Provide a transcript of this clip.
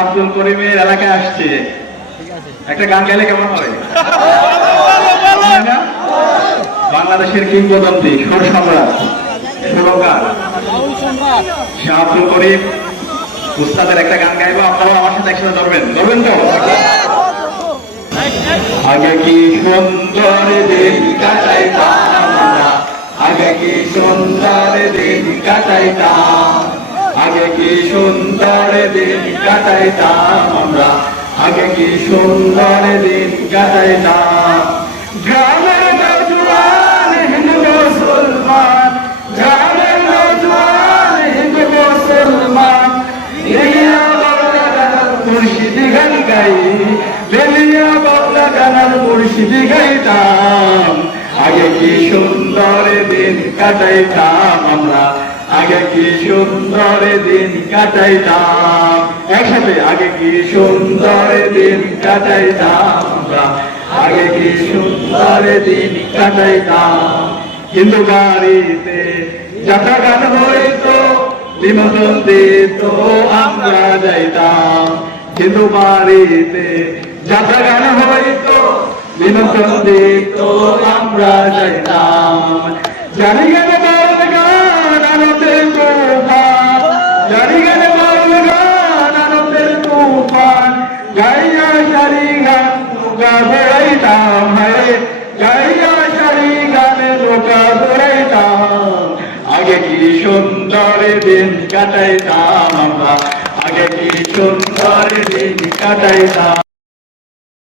আব্দুল করিমের এলাকায় আসছে, একটা গান গাইলে কেমন হয়? বাংলাদেশের কিংবদন্তি সুর সম্রাট সুরকার শাহ আব্দুল করিম উস্তাদের একটা গান গাইবো, আপনারাও আমার সাথে একসাথে ধরবেন তো? আগে কি সুন্দর দিন কাটাইতাম, আগে কি সুন্দর দিন কাটাইতাম, আগে কি সুন্দর দিন কাটাইতাম আমরা, আগে কি সুন্দর দিন কাটাইতাম। গ্রামের নওজোয়ান হিন্দু মুসলমান, গ্রামের নওজোয়ান হিন্দু মুসলমান, লিলিয়া বাংলা গানার মুর্শিদি গান গাই, লিলিয়া বাংলা গানার মুর্শিদি গাইতাম। আগে কি সুন্দর দিন কাটাইতাম আমরা, আগে কি সুন্দর দিন কাটাইতাম। একসাথে আগে কি সুন্দর দিন কাটাইতাম আমরা, আগে কি সুন্দর দিন কাটাইতাম। হিন্দু বাড়িতে যাত্রা গান হইতো, নিমন্ত্রণ দিত আমরা যাইতাম। হিন্দু বাড়িতে যাত্রা গান হইতো, নিমন্ত্রণ দিত আমরা যাইতাম। জানি গেলে বাউল গান আনন্দের তুফান, জানি গেলে বাউল গান আনন্দের তুফান, গাইয়া সারি গান নৌকা দৌড়াইতাম, হায় গাইয়া সারি গানে নৌকা দৌড়াইতাম। আগে কি সুন্দর দিন কাটাইতাম আমরা, আগে কি সুন্দর দিন কাটাইতাম।